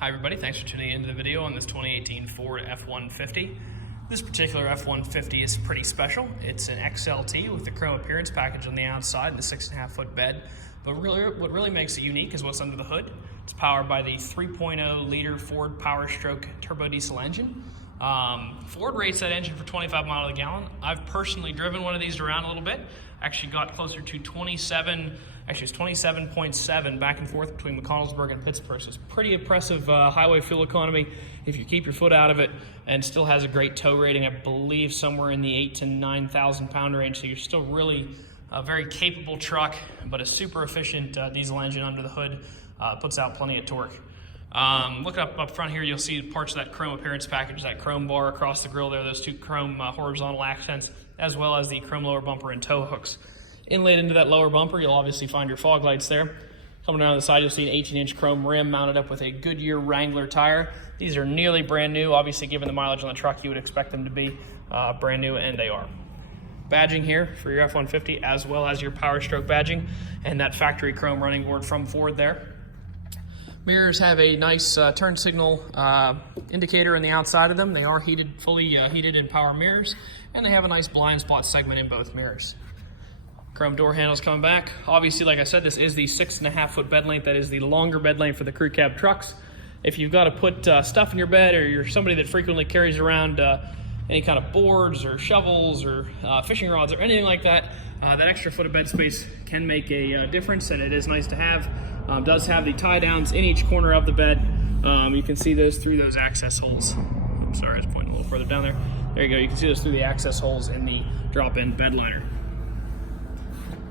Hi everybody, thanks for tuning into the video on this 2018 Ford F-150. This particular F-150 is pretty special. It's an XLT with the chrome appearance package on the outside and the 6.5 foot bed. But what really makes it unique is what's under the hood. It's powered by the 3.0 liter Ford POWERSTROKE turbo diesel engine. Ford rates that engine for 25 miles a gallon. I've personally driven one of these around a little bit. Actually got closer to 27.7 back and forth between McConnellsburg and Pittsburgh. So it's pretty impressive highway fuel economy if you keep your foot out of it, and still has a great tow rating, I believe somewhere in the 8,000 to 9,000 pound range. So you're still really a very capable truck, but a super efficient diesel engine under the hood. Puts out plenty of torque. Look up front here, you'll see parts of that chrome appearance package, that chrome bar across the grille there, those two chrome horizontal accents, as well as the chrome lower bumper and tow hooks. Inlaid into that lower bumper, you'll obviously find your fog lights there. Coming down the side, you'll see an 18-inch chrome rim mounted up with a Goodyear Wrangler tire. These are nearly brand new. Obviously, given the mileage on the truck, you would expect them to be brand new, and they are. Badging here for your F-150, as well as your POWERSTROKE badging, and that factory chrome running board from Ford there. Mirrors have a nice turn signal indicator in the outside of them. They are heated, fully heated and power mirrors, and they have a nice blind spot segment in both mirrors. Chrome door handles coming back. Obviously, like I said, this is the 6.5 foot bed length. That is the longer bed length for the crew cab trucks. If you've got to put stuff in your bed, or you're somebody that frequently carries around any kind of boards or shovels or fishing rods or anything like that, that extra foot of bed space can make a difference, and it is nice to have. Does have the tie downs in each corner of the bed. You can see those through those access holes. I'm sorry, I was pointing a little further down there. There you go, you can see those through the access holes in the drop-in bed liner.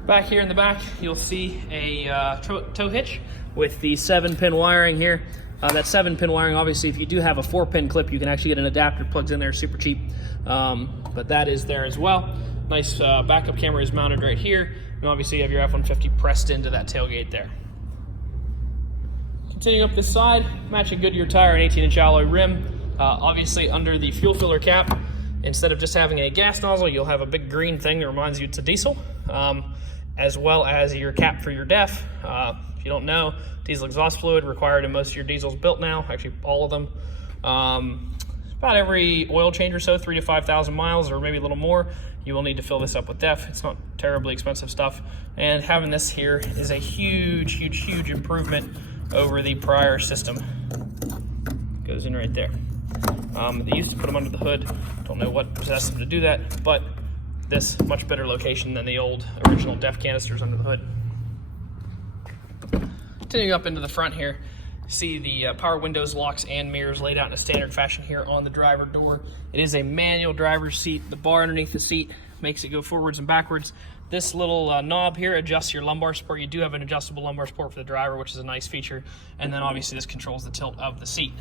Back here in the back, you'll see a tow hitch with the 7-pin wiring here. That 7-pin wiring, obviously, if you do have a 4-pin clip, you can actually get an adapter plugged in there, super cheap. But that is there as well. Nice backup camera is mounted right here. And obviously you have your F-150 pressed into that tailgate there. Continuing up this side, matching Goodyear tire and 18-inch alloy rim. Obviously under the fuel filler cap, instead of just having a gas nozzle, you'll have a big green thing that reminds you it's a diesel, as well as your cap for your DEF. If you don't know, diesel exhaust fluid required in most of your diesels built now, actually all of them. About every oil change or so, 3,000 to 5,000 miles, or maybe a little more, you will need to fill this up with DEF. It's not terribly expensive stuff, and having this here is a huge improvement over the prior system. Goes in right there. They used to put them under the hood. Don't know what possessed them to do that, but this much better location than the old original DEF canisters under the hood. Continuing up into the front here, see the power windows, locks, and mirrors laid out in a standard fashion here on the driver door. It is a manual driver's seat. The bar underneath the seat makes it go forwards and backwards. This little knob here adjusts your lumbar support. You do have an adjustable lumbar support for the driver, which is a nice feature. And then obviously this controls the tilt of the seat.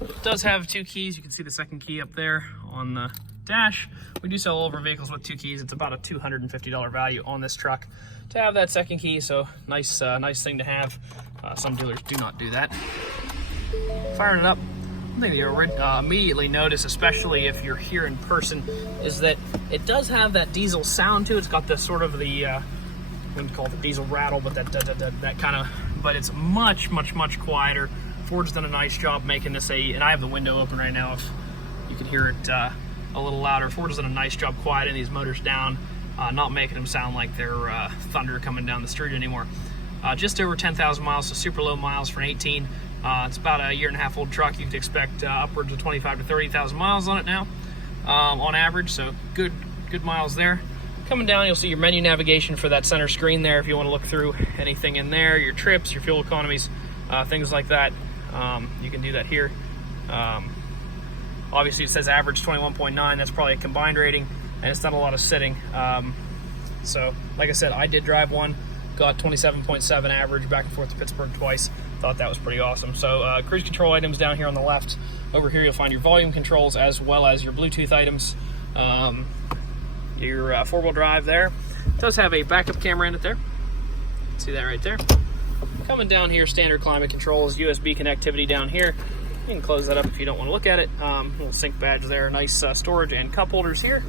It does have 2 keys. You can see the second key up there on the dash. We do sell all of our vehicles with 2 keys. It's about a $250 value on this truck to have that second key, so nice thing to have. Some dealers do not do that. Firing it up, one thing that you'll immediately notice, especially if you're here in person, is that it does have that diesel sound to it. It's got the sort of the, I wouldn't call it the diesel rattle, but that kind of, but it's much quieter. Ford's done a nice job making this and I have the window open right now if you can hear it a little louder. Ford has done a nice job quieting these motors down, not making them sound like they're thunder coming down the street anymore. Just over 10,000 miles, so super low miles for an 18. It's about a 1.5 year old truck. You could expect upwards of 25,000 to 30,000 miles on it now, on average, so good miles there. Coming down, you'll see your menu navigation for that center screen there if you want to look through anything in there, your trips, your fuel economies, things like that. You can do that here. Obviously it says average 21.9, that's probably a combined rating, and it's not a lot of sitting. So like I said, I did drive one, got 27.7 average back and forth to Pittsburgh twice. Thought that was pretty awesome. So cruise control items down here on the left. Over here you'll find your volume controls as well as your Bluetooth items. Your 4-wheel drive there. It does have a backup camera in it there. See that right there. Coming down here, standard climate controls, USB connectivity down here. You can close that up if you don't want to look at it. Little sync badge there, nice storage and cup holders here.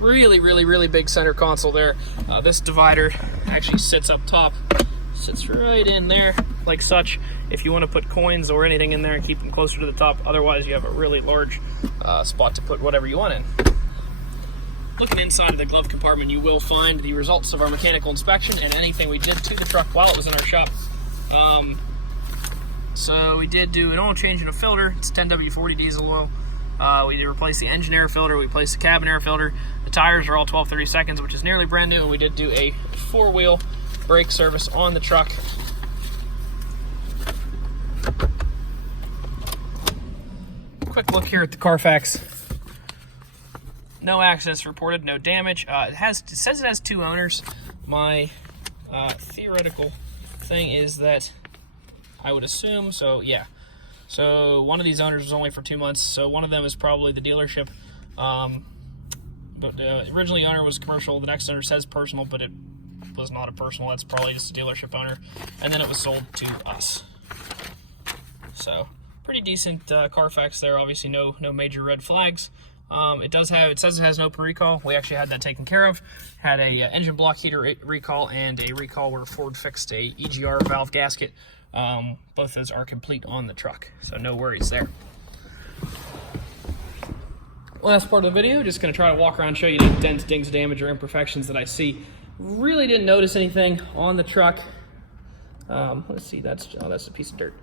Really big center console there. This divider actually sits up top, Sits right in there like such. If you want to put coins or anything in there and keep them closer to the top, otherwise you have a really large spot to put whatever you want in. Looking inside of the glove compartment, you will find the results of our mechanical inspection and anything we did to the truck while it was in our shop. So we did do an oil change and a filter. It's 10W40 diesel oil. We did replace the engine air filter, we replaced the cabin air filter. The tires are all 12/30 seconds, which is nearly brand new, and we did do a 4-wheel brake service on the truck. Quick look here at the CARFAX. No accidents reported, no damage. It says it has 2 owners. My theoretical thing is that I would assume, so yeah. So one of these owners was only for 2 months, so one of them is probably the dealership. But originally owner was commercial, the next owner says personal, but it was not a personal, that's probably just a dealership owner. And then it was sold to us. So pretty decent CARFAX there, obviously no major red flags. It says it has an open recall. We actually had that taken care of. Had a engine block heater recall and a recall where Ford fixed a EGR valve gasket. Both those are complete on the truck, so no worries there. Last part of the video, just going to try to walk around and show you any dents, dings, damage, or imperfections that I see. Really didn't notice anything on the truck. Let's see, that's a piece of dirt.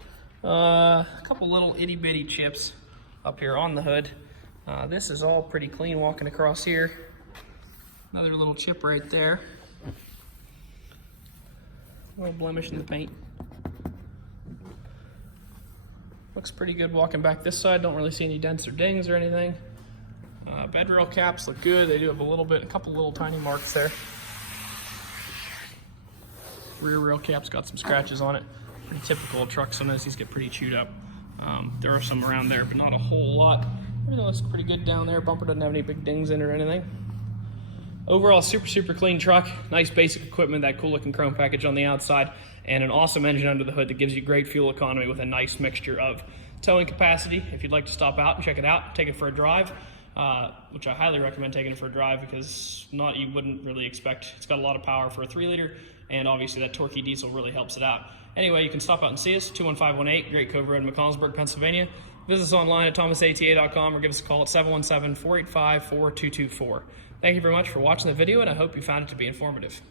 A couple little itty bitty chips up here on the hood. This is all pretty clean walking across here. Another little chip right there. A little blemish in the paint. Looks pretty good walking back this side. Don't really see any dents or dings or anything. Bed rail caps look good. They do have a couple little tiny marks there. Rear rail cap's got some scratches on it. Pretty typical of trucks. Sometimes these get pretty chewed up. There are some around there, but not a whole lot. Everything looks pretty good down there. Bumper doesn't have any big dings in it or anything. Overall, super clean truck. Nice basic equipment, that cool looking chrome package on the outside, and an awesome engine under the hood that gives you great fuel economy with a nice mixture of towing capacity. If you'd like to stop out and check it out, take it for a drive, which I highly recommend taking it for a drive because you wouldn't really expect. It's got a lot of power for a 3-liter, and obviously that torquey diesel really helps it out. Anyway, you can stop out and see us, 21518 Great Cove Road, McConnellsburg, Pennsylvania. Visit us online at thomasata.com or give us a call at 717-485-4224. Thank you very much for watching the video, and I hope you found it to be informative.